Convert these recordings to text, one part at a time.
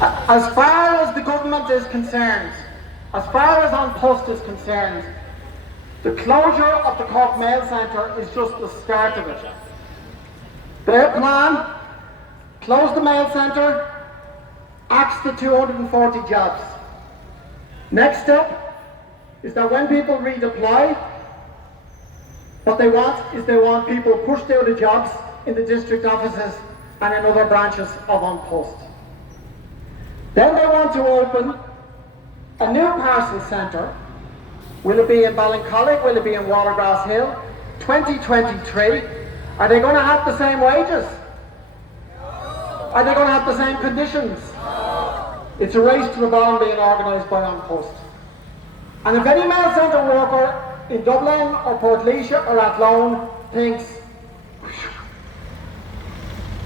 As far as the government is concerned, as far as An Post is concerned, the closure of the Cork Mail Centre is just the start of it. Their plan: close the mail centre, axe the 240 jobs. Next step is that when people reapply, what they want people pushed out of jobs in the district offices and in other branches of An Post. Then they want to open a new parcel centre. Will it be in Ballincollig? Will it be in Watergrass Hill? 2023. Are they going to have the same wages? Are they going to have the same conditions? It's a race to the bottom being organised by An Post. And if any mail centre worker in Dublin or Portlaoise or Athlone thinks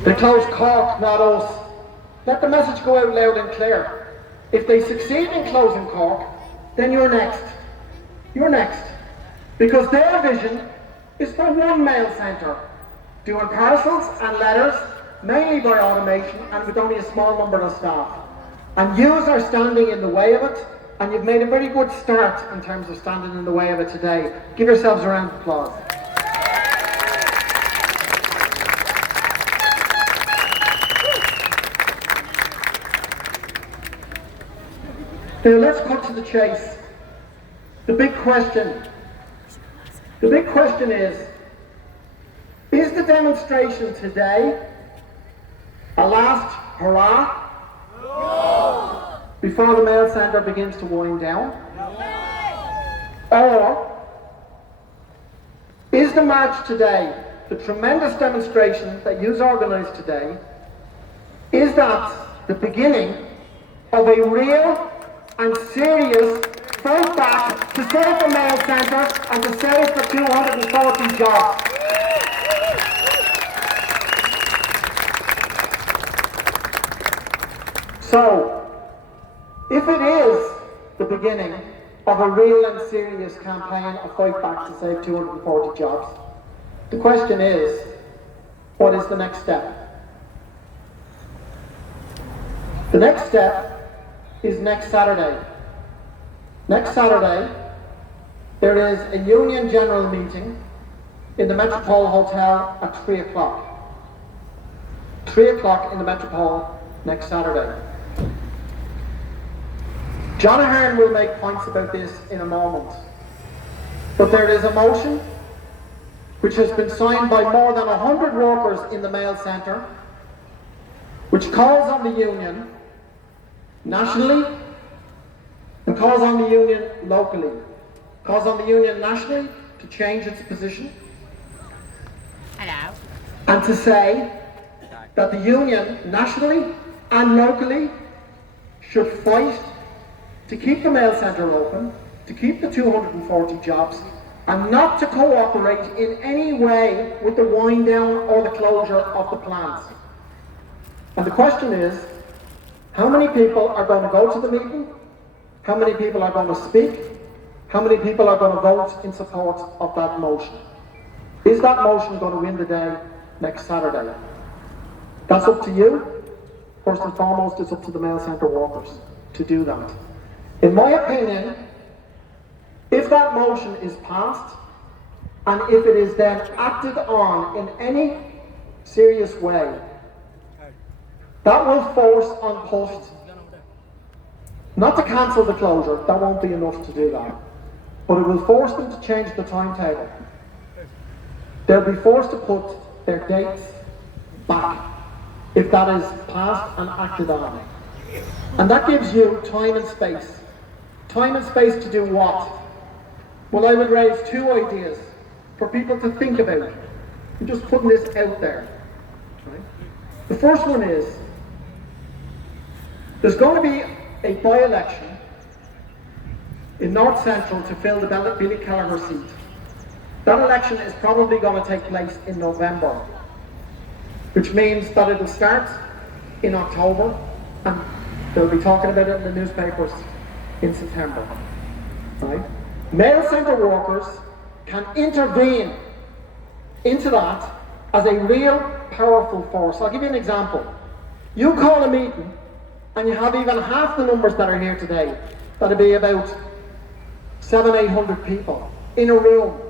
they close Cork, not us, let the message go out loud and clear. If they succeed in closing Cork, then you're next. You're next. Because their vision is for one mail centre, doing parcels and letters, mainly by automation and with only a small number of staff. And yous are standing in the way of it, and you've made a very good start in terms of standing in the way of it today. Give yourselves a round of applause. Now let's cut to the chase. The big question is the demonstration today a last hurrah? No. Before the mail centre begins to wind down? No. Or is the march today, the tremendous demonstration that you've organised today, is that the beginning of a real and serious fight back to save the mail centre and to save the 240 jobs? So, if it is the beginning of a real and serious campaign of fight back to save 240 jobs, the question is, what is the next step? The next step is next Saturday. Next Saturday, there is a Union General meeting in the Metropole Hotel at 3 o'clock. 3 o'clock in the Metropole next Saturday. John Ahern will make points about this in a moment. But there is a motion which has been signed by more than 100 workers in the mail centre, which calls on the union nationally and calls on the union locally. Calls on the union nationally to change its position. Hello. And to say that the union nationally and locally should fight to keep the mail centre open, to keep the 240 jobs, and not to cooperate in any way with the wind down or the closure of the plants. And the question is, how many people are going to go to the meeting? How many people are going to speak? How many people are going to vote in support of that motion? Is that motion going to win the day next Saturday? That's up to you. First and foremost, it's up to the mail centre workers to do that. In my opinion, if that motion is passed, and if it is then acted on in any serious way, that will force An Post not to cancel the closure. That won't be enough to do that. But it will force them to change the timetable. They'll be forced to put their dates back if that is passed and acted on. And that gives you time and space. Time and space to do what? Well, I would raise two ideas for people to think about. I'm just putting this out there. Right? The first one is, there's going to be a by-election in North Central to fill the Billy Kelleher seat. That election is probably going to take place in November, which means that it'll start in October and they'll be talking about it in the newspapers in September. Right? Mail centre workers can intervene into that as a real powerful force. I'll give you an example. You call a meeting and you have even half the numbers that are here today, that'll be about 700-800 people in a room,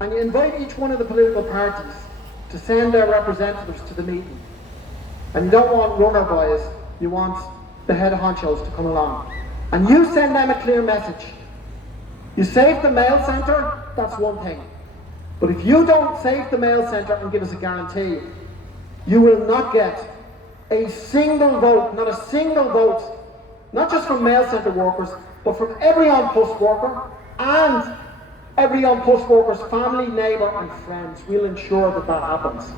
and you invite each one of the political parties to send their representatives to the meeting, and you don't want runner boys, you want the head honchos to come along, and you send them a clear message. You save the mail centre, that's one thing. But if you don't save the mail centre and give us a guarantee, you will not get a single vote, not a single vote, not just from mail centre workers, but from every on-post worker and every on-post worker's family, neighbour and friends. We'll ensure that that happens.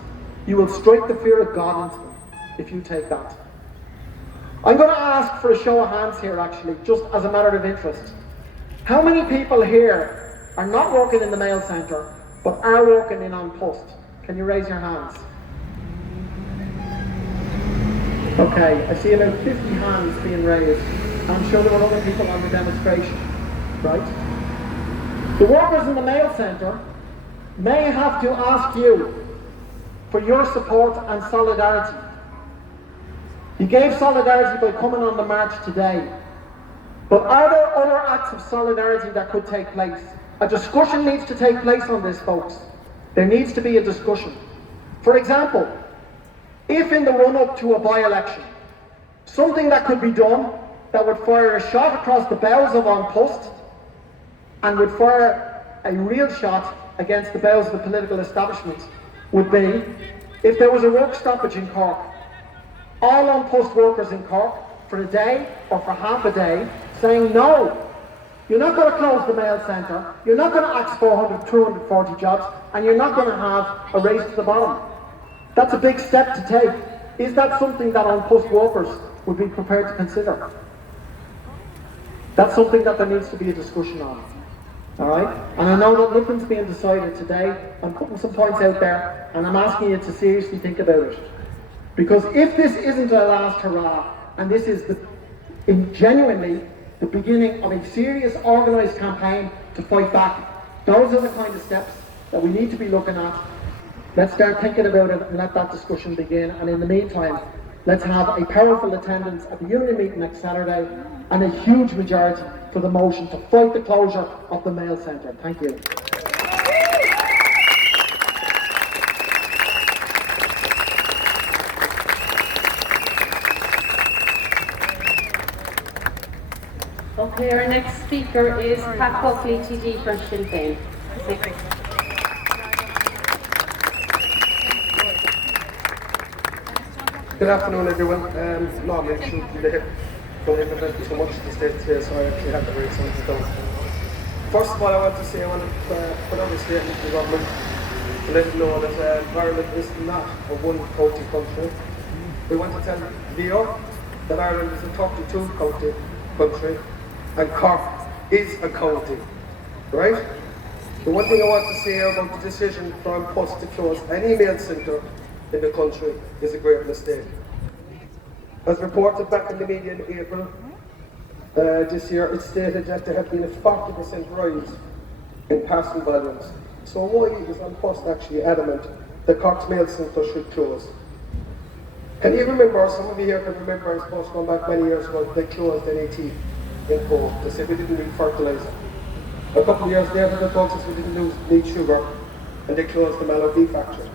You will strike the fear of God into them if you take that. I'm going to ask for a show of hands here actually, just as a matter of interest. How many people here are not working in the mail centre, but are working in on-post? Can you raise your hands? Okay, I see about 50 hands being raised. I'm sure there were other people on the demonstration, right? The workers in the mail centre may have to ask you for your support and solidarity. You gave solidarity by coming on the march today. But are there other acts of solidarity that could take place? A discussion needs to take place on this, folks. There needs to be a discussion. For example, if in the run-up to a by-election, something that could be done that would fire a shot across the bows of on-post and would fire a real shot against the bows of the political establishment would be if there was a work stoppage in Cork. All on-post workers in Cork for a day or for half a day saying no, you're not going to close the mail centre, you're not going to axe 400, 240 jobs, and you're not going to have a race to the bottom. That's a big step to take. Is that something that on-post workers would be prepared to consider? That's something that there needs to be a discussion on. Alright? And I know that nothing's being decided today. I'm putting some points out there, and I'm asking you to seriously think about it. Because if this isn't a last hurrah, and this is genuinely the beginning of a serious organised campaign to fight back, those are the kind of steps that we need to be looking at. Let's start thinking about it and let that discussion begin. And in the meantime, let's have a powerful attendance at the union meeting next Saturday and a huge majority for the motion to fight the closure of the mail centre. Thank you. Okay, our next speaker is Pat Buckley, TD from Sinn Féin. Good afternoon, everyone. Normally I shouldn't don't have too much to say today, so I actually have to write something down. First of all, I want to say I want to put out a statement to the government to let them know that Ireland is not a one-county country. We want to tell Leo that Ireland is a 32-county country and Cork is a county, right? The one thing I want to say about the decision from Post to close any mail centre in the country is a great mistake. As reported back in the media in April this year, it stated that there had been a 40% rise in parcel volumes. So why is Post actually adamant that Cork's mail centre should close? Can you remember, some of you here can remember, I suppose going back many years ago, they closed NAT in Cork. They said we didn't need fertiliser. A couple of years later, they told us we didn't need sugar, and they closed the Mallow beef factory.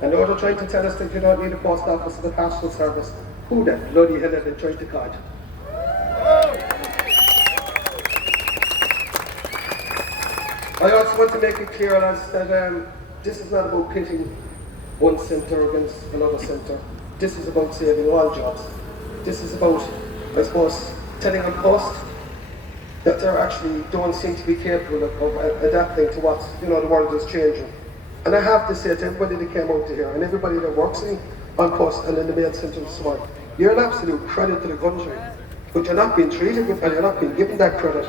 And now they're trying to tell us that you don't need a post office and a parcel service. Who the bloody hell are they trying to call? I also want to make it clear, lads, that this is not about pitting one centre against another centre. This is about saving all jobs. This is about, I suppose, telling a Post that they actually don't seem to be capable of adapting to what, the world is changing. And I have to say to everybody that came out here and everybody that works on Post and in the mail centre and so on, you're an absolute credit to the country, but you're not being treated with and you're not being given that credit.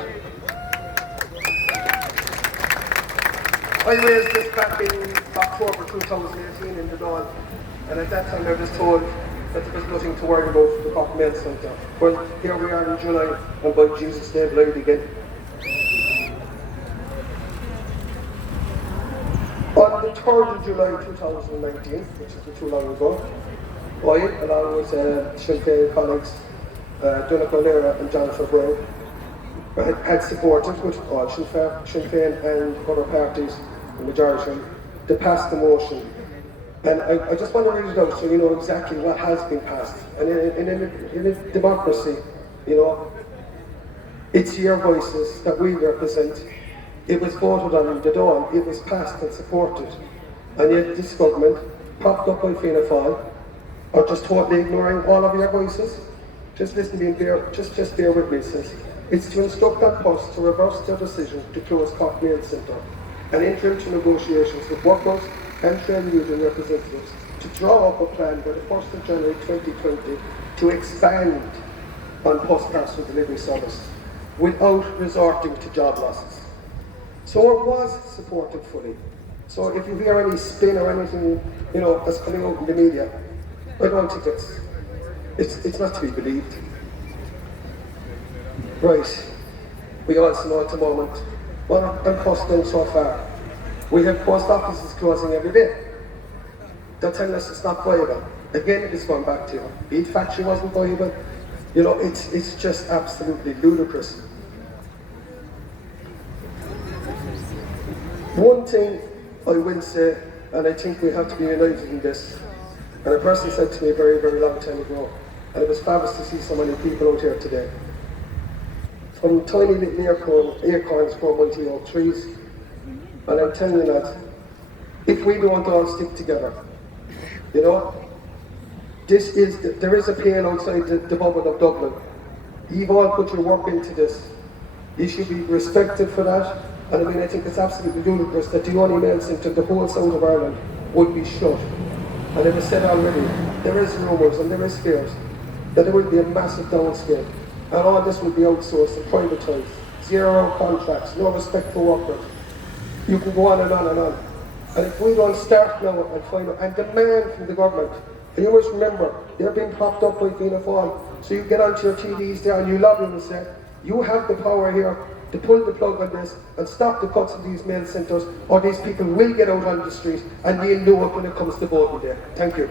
I raised this back in October 2018 in the Dawn, and at that time I was told that there was nothing to worry about for the Cork Mail Centre. Well, here we are in July, and by Jesus, they've lied again. On the 3rd of July 2019, which isn't too long ago, I, along with Sinn Féin colleagues, Donnacha O'Leary and Jonathan Brown had supported with all Sinn Féin and other parties, the majority, to pass the motion. And I just want to read it out so you know exactly what has been passed. And in a democracy, you know, it's your voices that we represent. It was voted on in the dawn, it was passed and supported. And yet this government, propped up by Fianna Fáil, are just totally ignoring all of your voices. Just listen to me, just bear with me, sis. It's to instruct that post to reverse their decision to close Cork Mail Centre and enter into negotiations with workers and trade union representatives to draw up a plan by the 1st of January 2020 to expand on post-parcel delivery service without resorting to job losses. So it was supported fully. So if you hear any spin or anything, you know, that's coming out in the media, I don't think it's not to be believed. Right, we also know at the moment, what I'm costing so far. We have post offices closing every day. They're telling us it's not viable. Again, it's going back to Beat Factory wasn't viable. You know, it's just absolutely ludicrous. One thing I will say, and I think we have to be united in this, and a person said to me a very, very long time ago, and it was fabulous to see so many people out here today. From tiny little acorns grow into oak trees, and I'm telling you that, if we don't all stick together, you know, there is a pain outside the bubble of Dublin. You've all put your work into this. You should be respected for that. And I mean, I think it's absolutely ludicrous that the only mail centre in the whole south of Ireland would be shut. And it was said already, there is rumours and there is fears that there will be a massive downscale. And all this will be outsourced and privatised. 0 contracts, no respect for workers. You can go on and on and on. And if we don't start now and find out and demand from the government, and you must remember, they're being propped up by Fianna Fáil, so you get onto your TVs there and you lobby and say, you have the power here to pull the plug on this and stop the cuts in these mail centres, or these people will get out on the street and we'll know it when it comes to voting day. Thank you.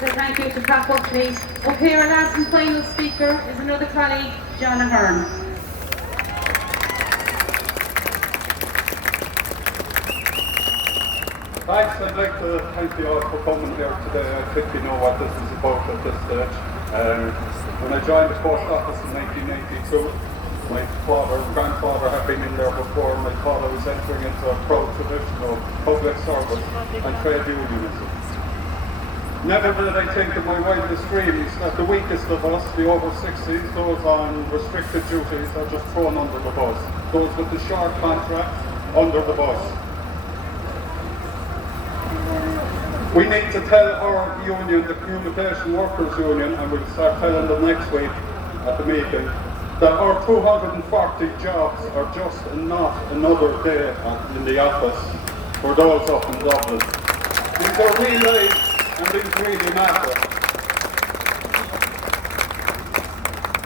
Thank you to Pat Buckley. Okay, our last and final speaker is another colleague, John Ahern. Thanks, I'd like to thank you all for coming here today. I think you know what this is about at this stage. When I joined the post office in 1982, my father and grandfather had been in there before, and I thought I was entering into a proud tradition of public service and trade unionism. Never did I think in my wildest dreams that the weakest of us, the over 60s, those on restricted duties, are just thrown under the bus. Those with the short contracts, under the bus. We need to tell our union, the Communication Workers Union, and we'll start telling them next week at the meeting, that our 240 jobs are just not another day in the office for those up in Dublin. These are real lives, and these really matter.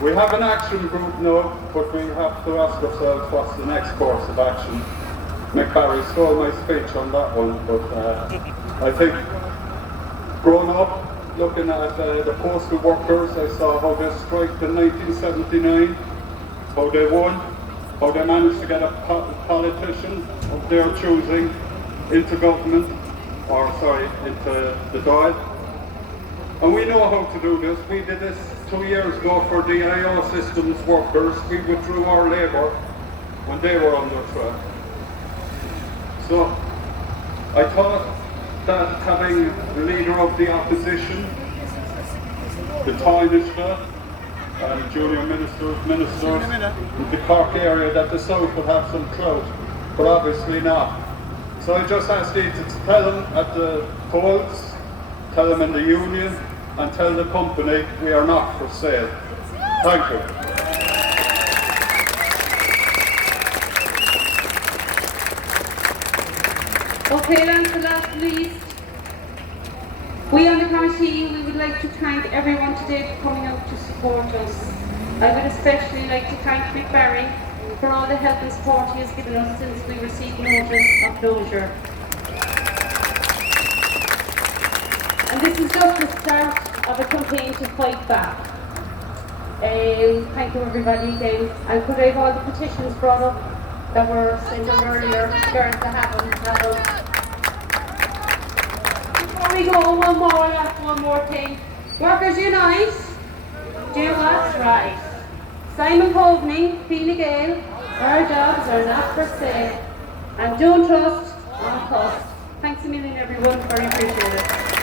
We have an action group now, but we have to ask ourselves what's the next course of action. McBarry stole my speech on that one, but I think growing up, looking at the postal workers, I saw how they striked in 1979, how they won, how they managed to get a politician of their choosing into government, into the Dáil. And we know how to do this. We did this 2 years ago for the IO systems workers. We withdrew our labour when they were under threat. So I thought that having the leader of the opposition, the Taoiseach, and junior ministers in the Cork area, that the South would have some clout, but obviously not. So I just asked you to tell them at the polls, tell them in the union, and tell the company we are not for sale. Thank you. Okay, last but not least, we on the committee, we would like to thank everyone today for coming out to support us. I would especially like to thank Mick Barry for all the help and support he has given us since we received notice of closure. And this is just the start of a campaign to fight back. Thank you everybody again. And could I have all the petitions brought up that were sent out earlier? Girls to have them. Before we go, one more thing. Workers unite. Do what's right. Simon Coveney, Fine Gael, our jobs are not for sale. And don't trust on cost. Thanks a million everyone, very appreciated.